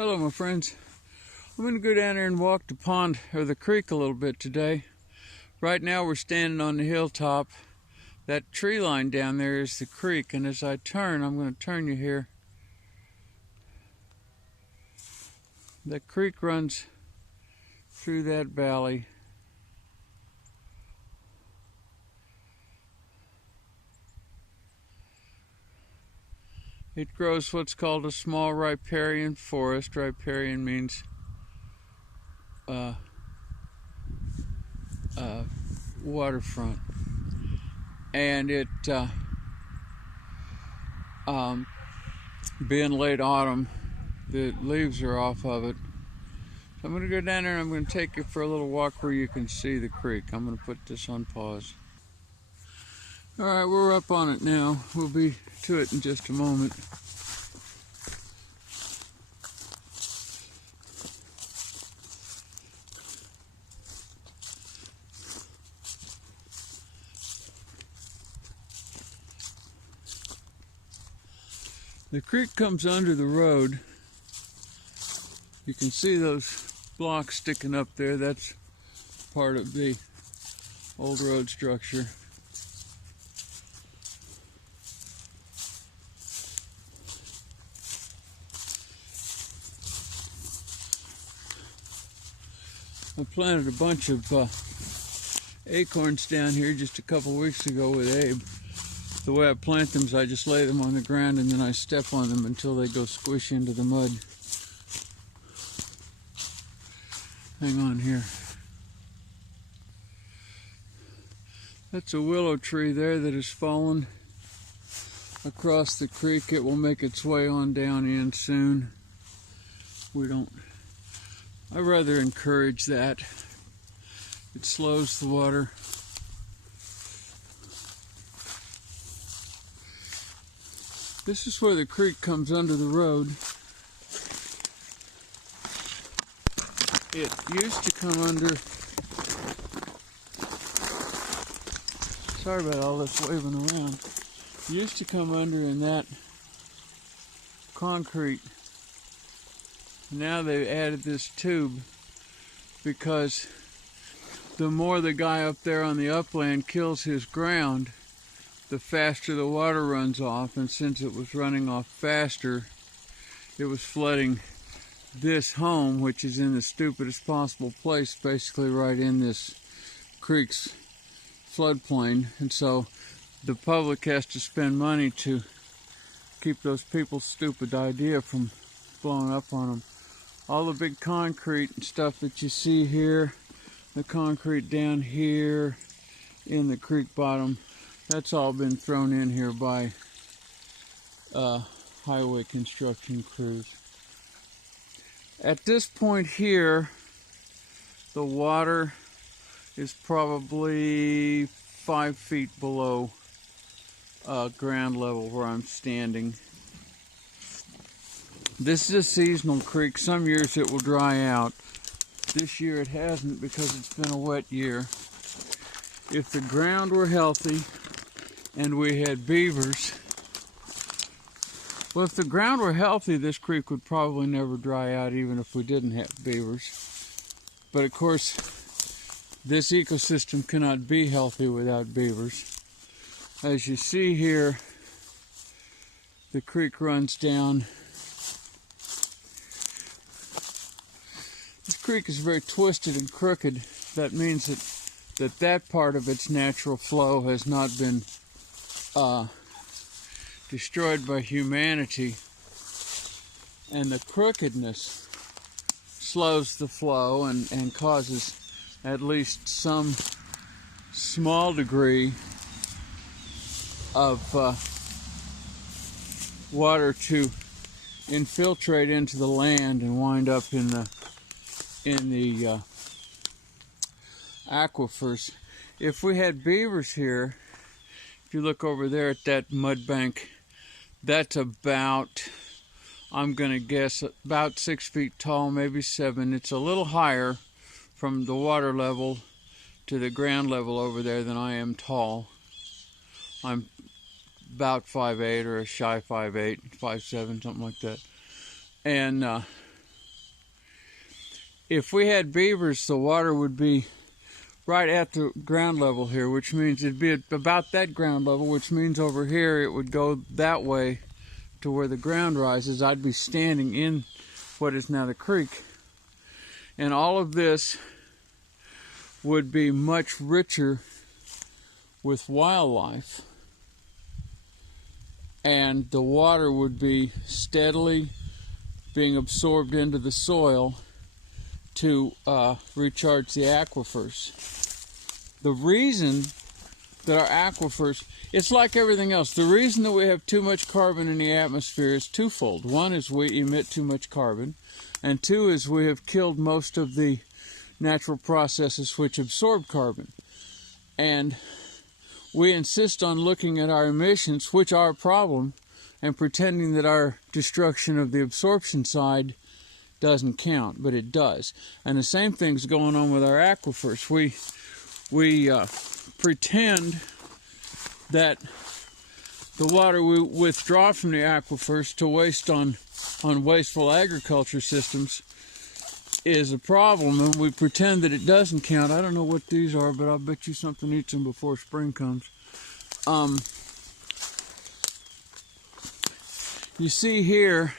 Hello my friends. I'm going to go down there and walk the pond or the creek a little bit today. Right now we're standing on the hilltop. That tree line down there is the creek, and as I turn, I'm going to turn you here. The creek runs through that valley. It grows what's called a small riparian forest. Riparian means waterfront, and it being late autumn, the leaves are off of it. So I'm going to go down there and I'm going to take you for a little walk where you can see the creek. I'm going to put this on pause. Alright, we're up on it now. We'll be to it in just a moment. The creek comes under the road. You can see those blocks sticking up there. That's part of the old road structure. I planted a bunch of acorns down here just a couple weeks ago with Abe. The way I plant them is I just lay them on the ground and then I step on them until they go squish into the mud. Hang on here. That's a willow tree there that has fallen across the creek. It will make its way on down in soon. I rather encourage that. It slows the water. This is where the creek comes under the road. It used to come under... Sorry about all this waving around. It used to come under in that concrete. Now they've added this tube because the more the guy up there on the upland kills his ground, the faster the water runs off, and since it was running off faster, it was flooding this home, which is in the stupidest possible place, basically right in this creek's floodplain. And so the public has to spend money to keep those people's stupid idea from blowing up on them. All the big concrete and stuff that you see here, the concrete down here in the creek bottom, that's all been thrown in here by highway construction crews. At this point here, the water is probably 5 feet below ground level where I'm standing. This is a seasonal creek. Some years it will dry out. This year it hasn't because it's been a wet year. If the ground were healthy and we had beavers, well, if the ground were healthy, this creek would probably never dry out even if we didn't have beavers. But of course, this ecosystem cannot be healthy without beavers. As you see here, the creek runs down. This creek is very twisted and crooked. That means that part of its natural flow has not been destroyed by humanity, and the crookedness slows the flow and causes at least some small degree of water to infiltrate into the land and wind up in the aquifers. If we had beavers here, if you look over there at that mud bank, that's about, I'm going to guess, about 6 feet tall, maybe 7. It's a little higher from the water level to the ground level over there than I am tall. I'm about 5'8", or a shy 5'8", 5'7", something like that. And if we had beavers, the water would be right at the ground level here, which means it'd be at about that ground level, which means over here it would go that way to where the ground rises. I'd be standing in what is now the creek. And all of this would be much richer with wildlife. And the water would be steadily being absorbed into the soil to recharge the aquifers. The reason that our aquifers, it's like everything else. The reason that we have too much carbon in the atmosphere is twofold. One is we emit too much carbon, and two is we have killed most of the natural processes which absorb carbon. And we insist on looking at our emissions, which are a problem, and pretending that our destruction of the absorption side doesn't count, but it does. And the same thing's going on with our aquifers. We pretend that the water we withdraw from the aquifers to waste on wasteful agriculture systems is a problem, and we pretend that it doesn't count. I don't know what these are, but I'll bet you something eats them before spring comes. You see here,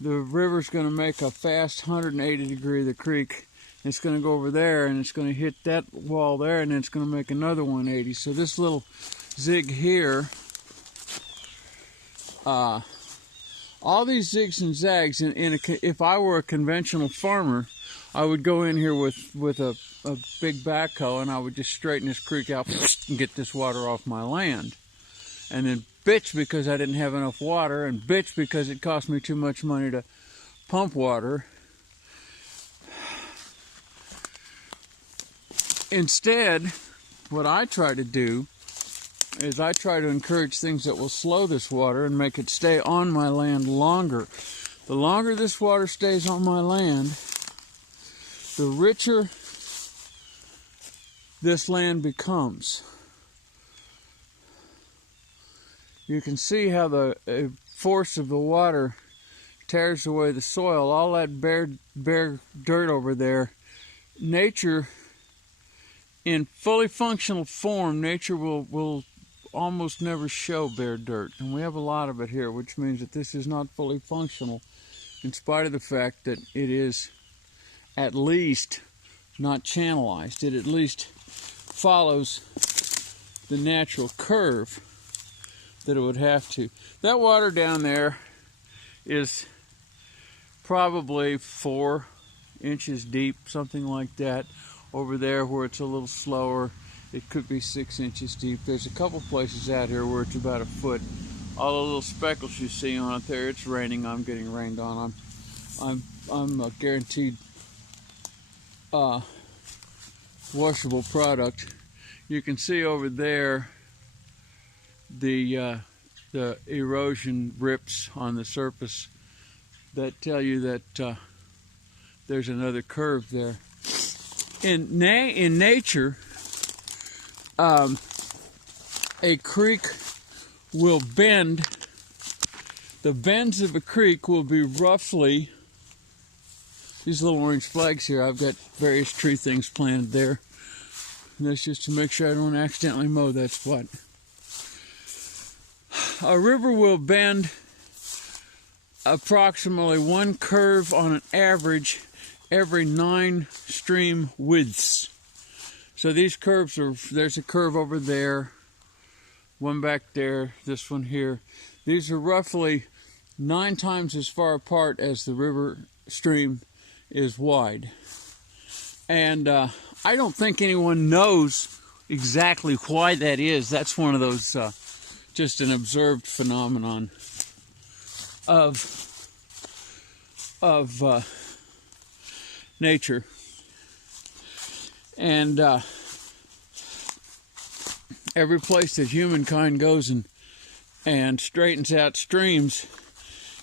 the river's going to make a fast 180 degree of the creek. It's going to go over there, and it's going to hit that wall there, and then it's going to make another 180. So this little zig here, all these zigs and zags, if I were a conventional farmer, I would go in here with a big backhoe, and I would just straighten this creek out and get this water off my land. And then bitch because I didn't have enough water, and bitch because it cost me too much money to pump water. Instead, what I try to do is I try to encourage things that will slow this water and make it stay on my land longer. The longer this water stays on my land, the richer this land becomes. You can see how the force of the water tears away the soil. All that bare dirt over there, nature, in fully functional form, nature will almost never show bare dirt. And we have a lot of it here, which means that this is not fully functional, in spite of the fact that it is at least not channelized. It at least follows the natural curve that it would have to. That water down there is probably 4 inches deep, something like that. Over there where it's a little slower, it could be 6 inches deep. There's a couple places out here where it's about 1 foot. All the little speckles you see on it there, it's raining. I'm getting rained on. I'm a guaranteed washable product. You can see over there the erosion rips on the surface that tell you that there's another curve there. In nature, a creek will bend. The bends of a creek will be roughly, these little orange flags here, I've got various tree things planted there. And that's just to make sure I don't accidentally mow that spot. A river will bend approximately 1 curve on an average every 9 stream widths. So these curves are, there's a curve over there, one back there, this one here. These are roughly 9 times as far apart as the river stream is wide. And I don't think anyone knows exactly why that is. That's one of those just an observed phenomenon of nature. And every place that humankind goes and straightens out streams,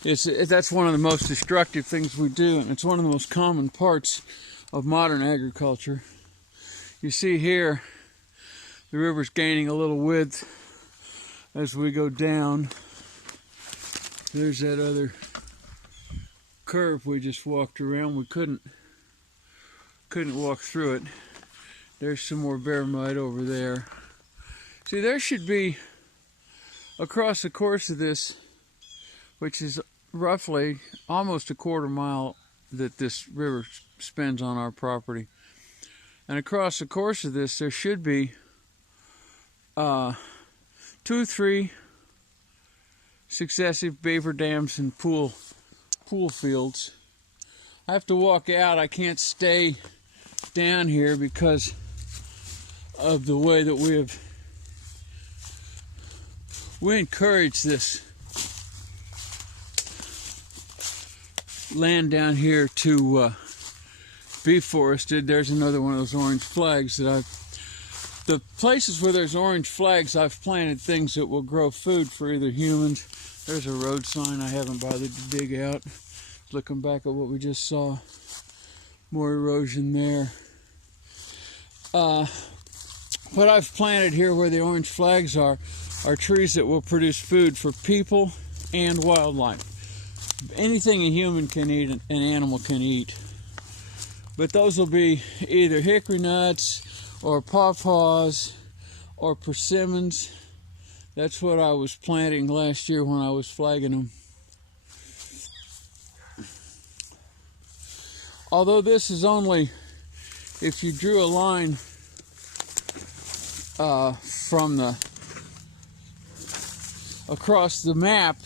that's one of the most destructive things we do, and it's one of the most common parts of modern agriculture. You see here, the river's gaining a little width as we go down. There's that other curve we just walked around. We couldn't couldn't walk through it. There's some more bear mud over there. See, there should be, across the course of this, which is roughly almost a quarter mile that this river spends on our property. And across the course of this, there should be 2, 3 successive beaver dams and pool fields. I have to walk out. I can't stay down here because of the way that we encourage this land down here to be forested. There's another one of those orange flags that the places where there's orange flags, I've planted things that will grow food for either humans. There's a road sign I haven't bothered to dig out. Looking back at what we just saw, more erosion there. What I've planted here where the orange flags are trees that will produce food for people and wildlife. Anything a human can eat, an animal can eat. But those will be either hickory nuts or pawpaws or persimmons. That's what I was planting last year when I was flagging them. Although this is only, if you drew a line from across the map,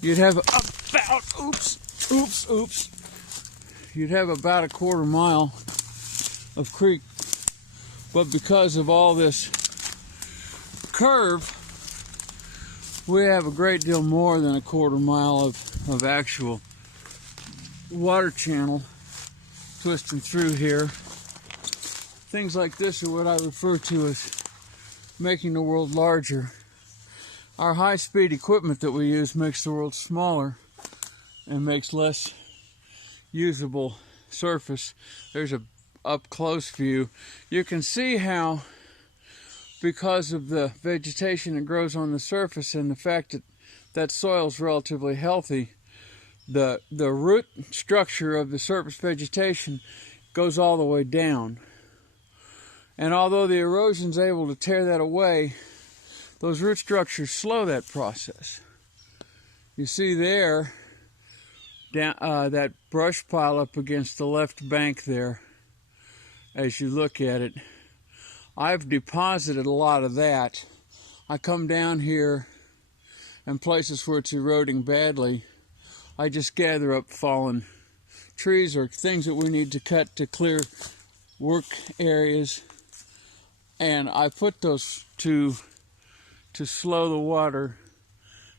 you'd have about, you'd have about a quarter mile of creek. But because of all this curve, we have a great deal more than a quarter mile of actual water channel twisting through here. Things like this are what I refer to as making the world larger. Our high-speed equipment that we use makes the world smaller and makes less usable surface. There's a up-close view. You can see how, because of the vegetation that grows on the surface and the fact that that soil is relatively healthy, the root structure of the surface vegetation goes all the way down. And although the erosion is able to tear that away, those root structures slow that process. You see there, that brush pile up against the left bank there, as you look at it. I've deposited a lot of that. I come down here in places where it's eroding badly. I just gather up fallen trees or things that we need to cut to clear work areas, and I put those to slow the water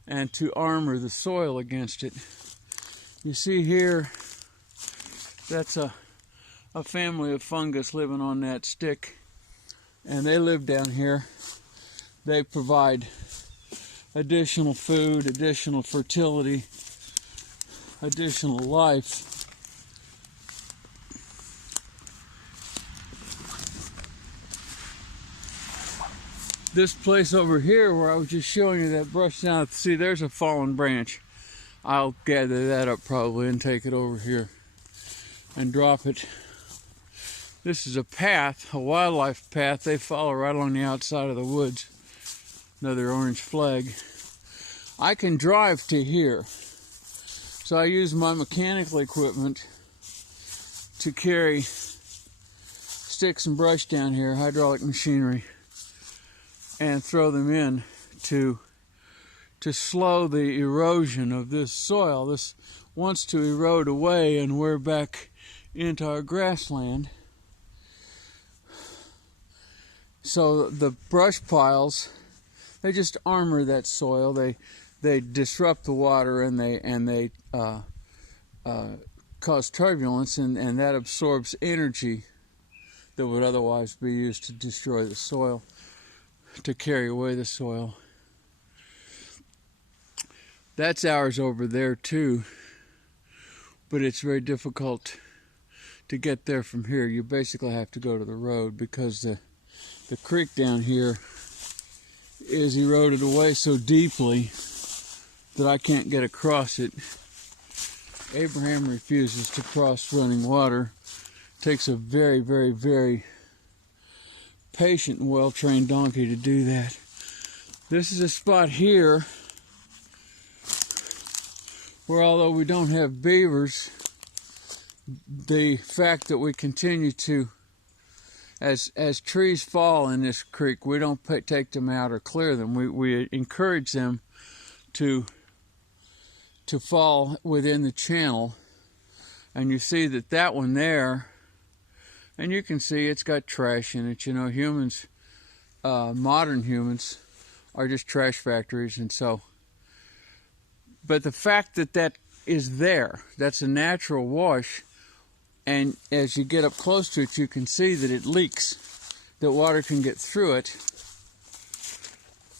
and to armor the soil against it. You see here, that's a family of fungus living on that stick, and they live down here. They provide additional food, additional fertility, additional life. This place over here where I was just showing you that brush down, see there's a fallen branch. I'll gather that up probably and take it over here and drop it. This is a path, a wildlife path. They follow right along the outside of the woods. Another orange flag. I can drive to here. So I use my mechanical equipment to carry sticks and brush down here, hydraulic machinery, and throw them in to slow the erosion of this soil. This wants to erode away, and we're back into our grassland. So the brush piles, they just armor that soil. They disrupt the water, and they cause turbulence, and that absorbs energy that would otherwise be used to destroy the soil, to carry away the soil. That's ours over there too, but it's very difficult to get there from here. You basically have to go to the road because the creek down here is eroded away so deeply that I can't get across it. Abraham refuses to cross running water, Takes a very, very, very patient and well-trained donkey to do that. This is a spot here where, although we don't have beavers, the fact that we continue to, as trees fall in this creek, we don't take them out or clear them. We encourage them to fall within the channel. And you see that one there, and you can see it's got trash in it. You know, humans, modern humans, are just trash factories, and so. But the fact that is there, that's a natural wash, and as you get up close to it, you can see that it leaks, that water can get through it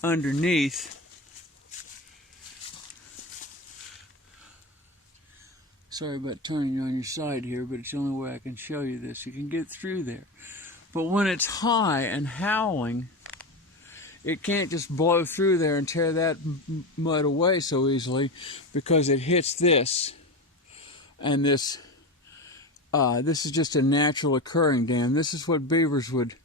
underneath. Sorry about turning you on your side here, but it's the only way I can show you this. You can get through there. But when it's high and howling, it can't just blow through there and tear that mud away so easily, because it hits this. And this is just a natural occurring dam. This is what beavers would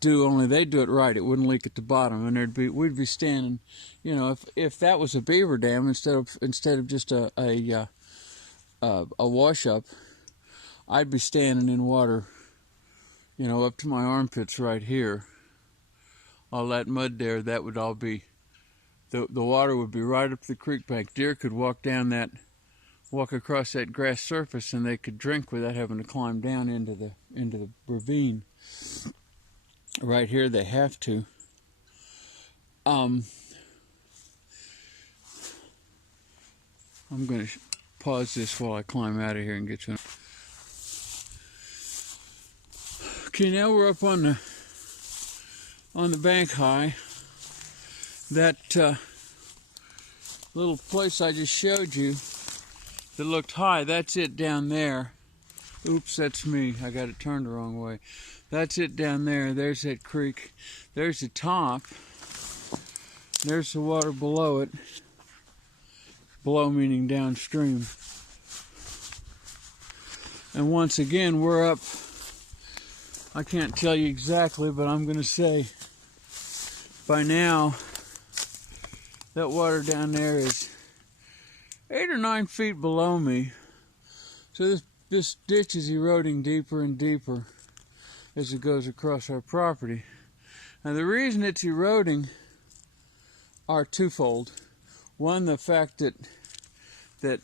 do, only they do it right. It wouldn't leak at the bottom, and we'd be standing, you know, if that was a beaver dam instead of just a wash up, I'd be standing in water, you know, up to my armpits right here. All that mud there, that would all be, the water would be right up the creek bank. Deer could walk across that grass surface, and they could drink without having to climb down into the ravine. Right here they have to. I'm going to pause this while I climb out of here and get you. Okay, now we're up on the bank high. That little place I just showed you that looked high, that's it down there. Oops, that's me. I got it turned the wrong way. That's it down there. There's that creek. There's the top. There's the water below it. Below meaning downstream. And once again, we're up, I can't tell you exactly, but I'm going to say by now that water down there is 8 or 9 feet below me. So this ditch is eroding deeper and deeper as it goes across our property. Now the reason it's eroding are twofold. One, the fact that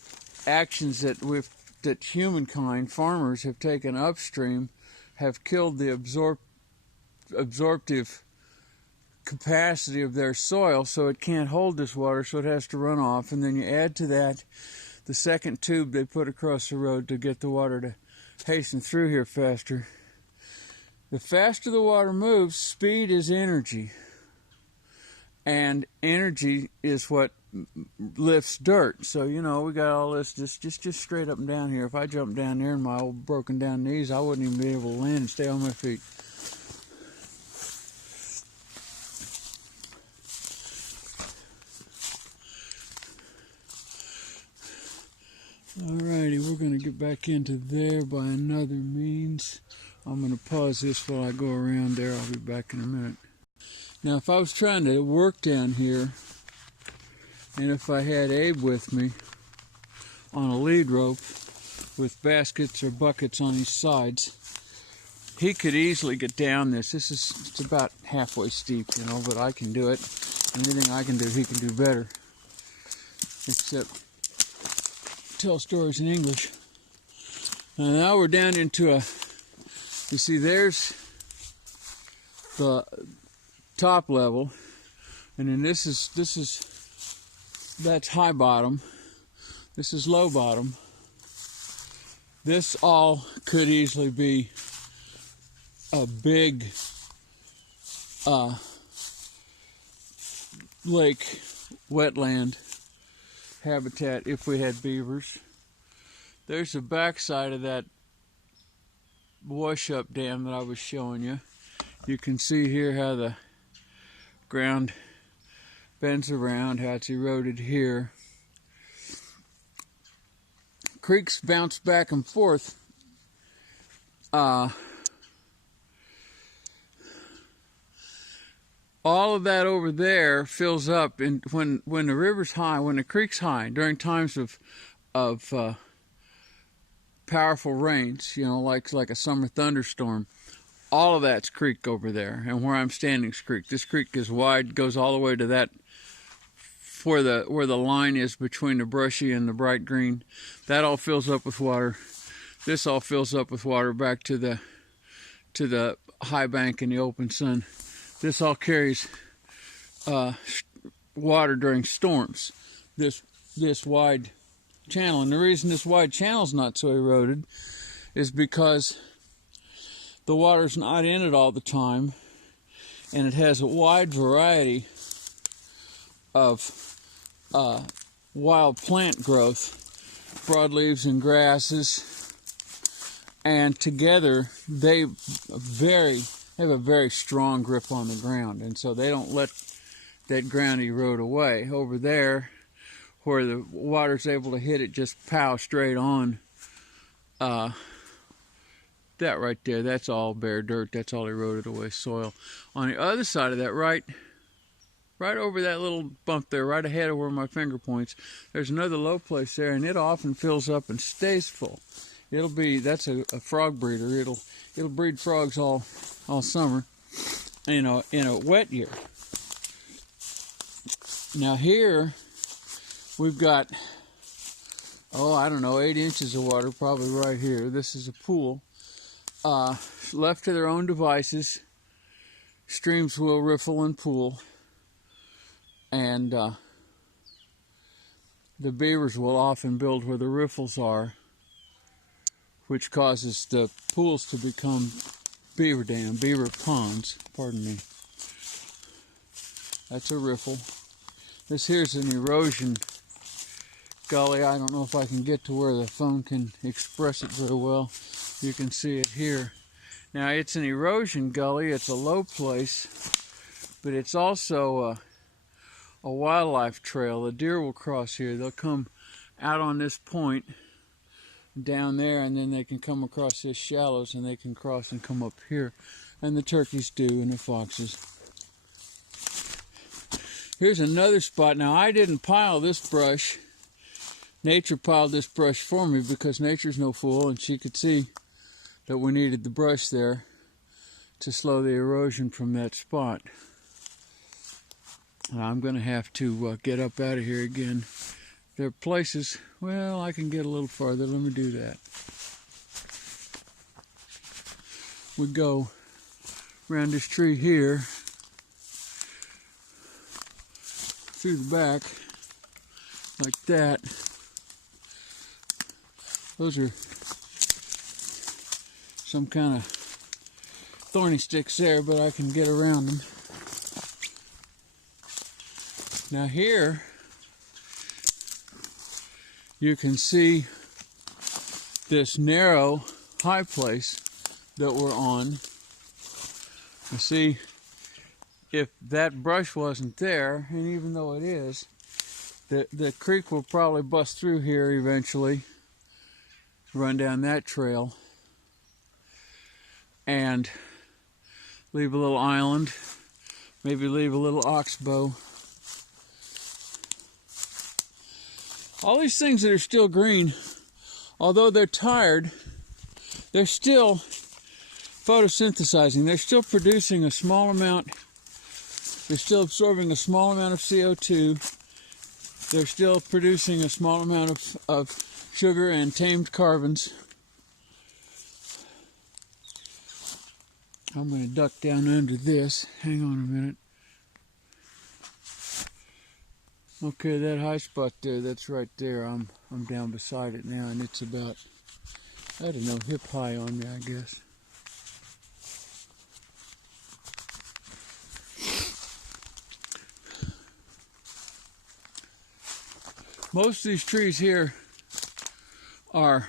actions that humankind, farmers, have taken upstream have killed the absorptive capacity of their soil, so it can't hold this water, so it has to run off. And then you add to that the second tube they put across the road to get the water to hasten through here faster. The faster the water moves, speed is energy. And energy is what lifts dirt. So, you know, we got all this just straight up and down here. If I jumped down there in my old broken down knees, I wouldn't even be able to land and stay on my feet. Alrighty, we're going to get back into there by another means. I'm going to pause this while I go around there. I'll be back in a minute. Now, if I was trying to work down here, and if I had Abe with me on a lead rope with baskets or buckets on each sides, he could easily get down this. It's about halfway steep, you know, but I can do it. Anything I can do, he can do better. Except tell stories in English. Now we're down into a, you see there's the top level, and then that's high bottom, this is low bottom. This all could easily be a big lake, wetland habitat if we had beavers. There's the backside of that wash-up dam that I was showing you. You can see here how the ground bends around, how it's eroded here. Creeks bounce back and forth all of that over there fills up, and when the river's high, when the creek's high, during times of powerful rains, you know, like a summer thunderstorm, all of that's creek over there. And where I'm standing's creek. This creek is wide, goes all the way to that where the line is between the brushy and the bright green. That all fills up with water. This all fills up with water back to the high bank in the open sun. This all carries water during storms. This wide channel, and the reason this wide channel is not so eroded is because the water's not in it all the time, and it has a wide variety of wild plant growth, broadleaves and grasses, and together they have a very strong grip on the ground, and so they don't let that ground erode away. Over there, where the water's able to hit it, just pow straight on. That right there, that's all bare dirt. That's all eroded away soil. On the other side of that, right over that little bump there, right ahead of where my finger points, there's another low place there, and it often fills up and stays full. That's a frog breeder. It'll breed frogs all summer, in a wet year. Now here we've got, I don't know, 8 inches of water probably right here. This is a pool. Left to their own devices, streams will riffle and pool, and the beavers will often build where the riffles are, which causes the pools to become beaver ponds, pardon me. That's a riffle. This here's an erosion gully. I don't know if I can get to where the phone can express it very well. You can see it here. Now it's an erosion gully, it's a low place, but it's also a wildlife trail. The deer will cross here. They'll come out on this point down there, and then they can come across this shallows, and they can cross and come up here. And the turkeys do, and the foxes. Here's another spot. Now I didn't pile this brush. Nature piled this brush for me because nature's no fool, and she could see that we needed the brush there to slow the erosion from that spot. And I'm going to have to get up out of here again. There are places, well, I can get a little farther. Let me do that. We go around this tree here, through the back, like that. Those are some kind of thorny sticks there, but I can get around them. Now here, you can see this narrow high place that we're on. You see, if that brush wasn't there, and even though it is, the creek will probably bust through here eventually, run down that trail, and leave a little island, maybe leave a little oxbow. All these things that are still green, although they're tired, they're still photosynthesizing. They're still producing a small amount. They're still absorbing a small amount of CO2. They're still producing a small amount of sugar and tamed carbons. I'm going to duck down under this. Hang on a minute. Okay, that high spot there, that's right there. I'm down beside it now, and it's about, I don't know, hip high on me, I guess. Most of these trees here are,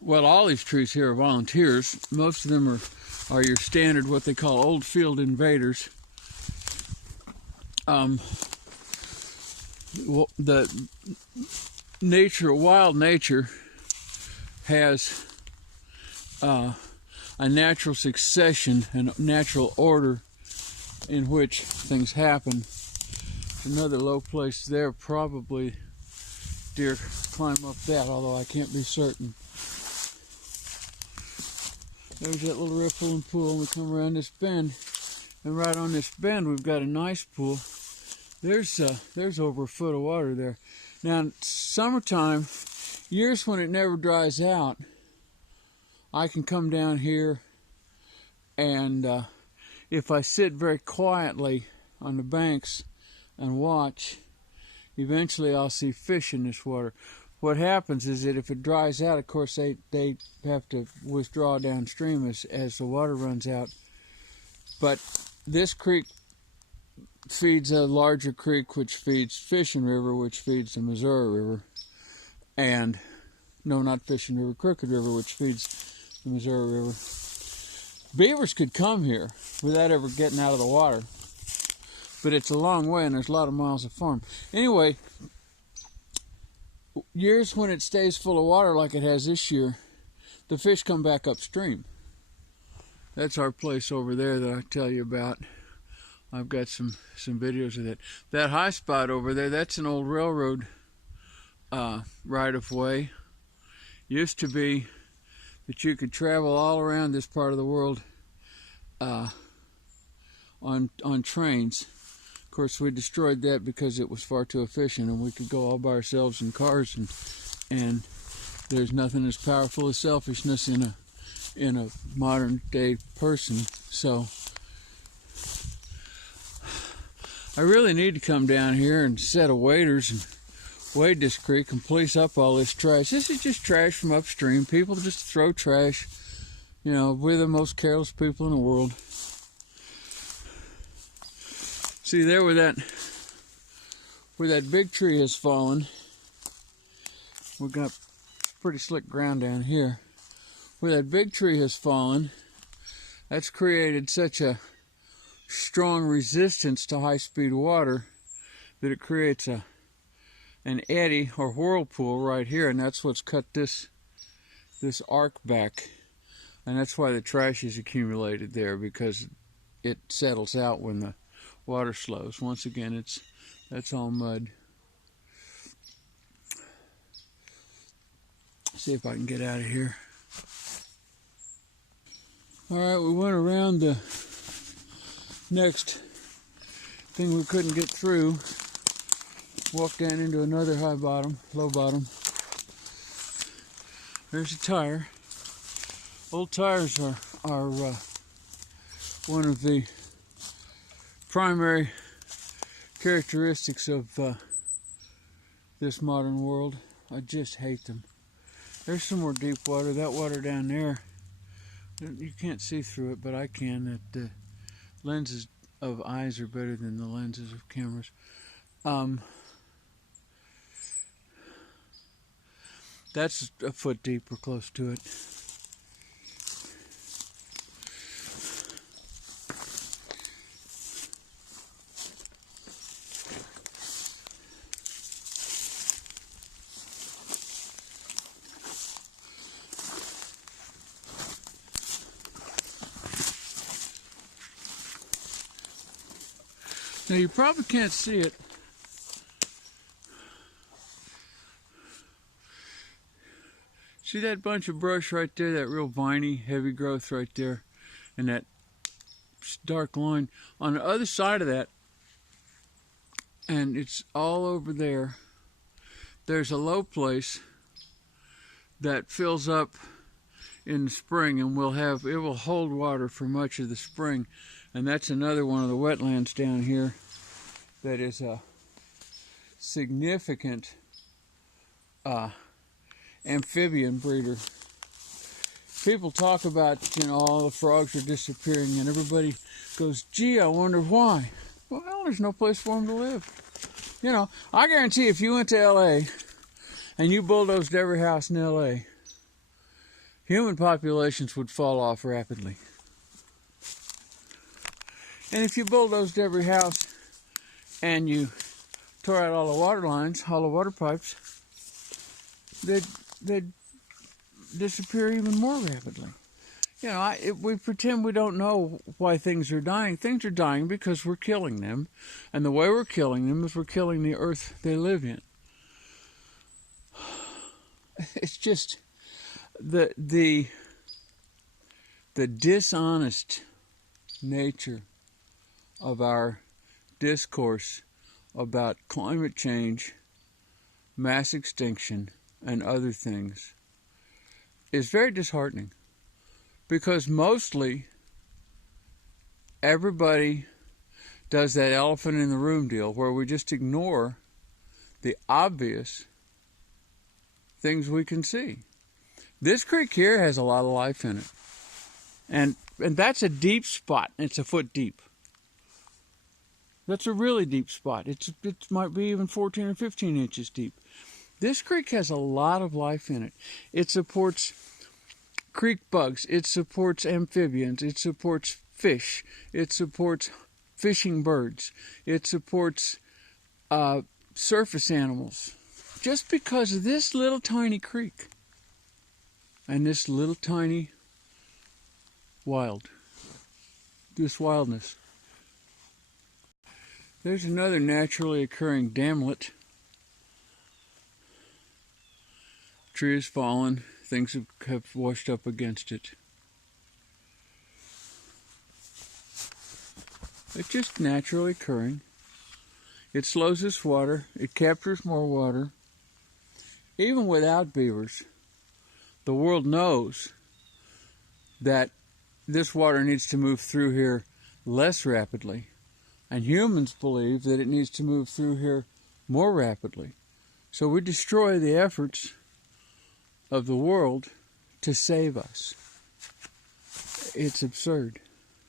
well, all these trees here are volunteers. Most of them are your standard, what they call old field invaders. The nature, wild nature, has a natural succession and natural order in which things happen. Another low place there, probably deer climb up that, although I can't be certain. There's that little riffle and pool, and we come around this bend, and right on this bend we've got a nice pool. There's over a foot of water there. Now, in summertime, years when it never dries out, I can come down here, and if I sit very quietly on the banks and watch, eventually I'll see fish in this water. What happens is that if it dries out, of course, they have to withdraw downstream as the water runs out. But this creek feeds a larger creek, which feeds Fishing River, which feeds the Missouri River. And, no, not Fishing River, Crooked River, which feeds the Missouri River. Beavers could come here without ever getting out of the water. But it's a long way, and there's a lot of miles of farm. Anyway, years when it stays full of water like it has this year, the fish come back upstream. That's our place over there that I tell you about. I've got some videos of that. That high spot over there, that's an old railroad right-of-way. Used to be that you could travel all around this part of the world on trains. Of course, we destroyed that because it was far too efficient, and we could go all by ourselves in cars, and there's nothing as powerful as selfishness in a modern day person. So I really need to come down here and set of waders and wade this creek and police up all this trash. This is just trash from upstream. People just throw trash. You know, we're the most careless people in the world. See there where that big tree has fallen, we've got pretty slick ground down here. Where that big tree has fallen, that's created such a strong resistance to high-speed water that it creates an eddy or whirlpool right here, and that's what's cut this arc back, and that's why the trash is accumulated there, because it settles out when the water slows. Once again, that's all mud. See if I can get out of here. All right, we went around the next thing we couldn't get through. Walked down into another low bottom. There's a tire. Old tires are one of the primary characteristics of this modern world. I just hate them. There's some more deep water. That water down there, you can't see through it, but I can. The lenses of eyes are better than the lenses of cameras. That's a foot deep or close to it. Now you probably can't see it. See that bunch of brush right there, that real viney, heavy growth right there, and that dark line? On the other side of that, and it's all over there, there's a low place that fills up in the spring, and it will hold water for much of the spring. And that's another one of the wetlands down here that is a significant amphibian breeder. People talk about, all the frogs are disappearing, and everybody goes, gee, I wonder why. Well, there's no place for them to live. I guarantee if you went to L.A. and you bulldozed every house in L.A., human populations would fall off rapidly. And if you bulldozed every house and you tore out all the water lines, all the water pipes, they'd disappear even more rapidly. we pretend we don't know why things are dying. Things are dying because we're killing them. And the way we're killing them is we're killing the earth they live in. It's just the dishonest nature of our discourse about climate change, mass extinction, and other things is very disheartening, because mostly everybody does that elephant in the room deal where we just ignore the obvious things we can see. This creek here has a lot of life in it. And that's a deep spot. It's a foot deep. That's a really deep spot. It might be even 14 or 15 inches deep. This creek has a lot of life in it. It supports creek bugs. It supports amphibians. It supports fish. It supports fishing birds. It supports surface animals. Just because of this little tiny creek and this little tiny this wildness. There's another naturally occurring damlet. Tree has fallen. Things have washed up against it. It's just naturally occurring. It slows its water. It captures more water. Even without beavers, the world knows that this water needs to move through here less rapidly, and humans believe that it needs to move through here more rapidly. So we destroy the efforts of the world to save us. It's absurd.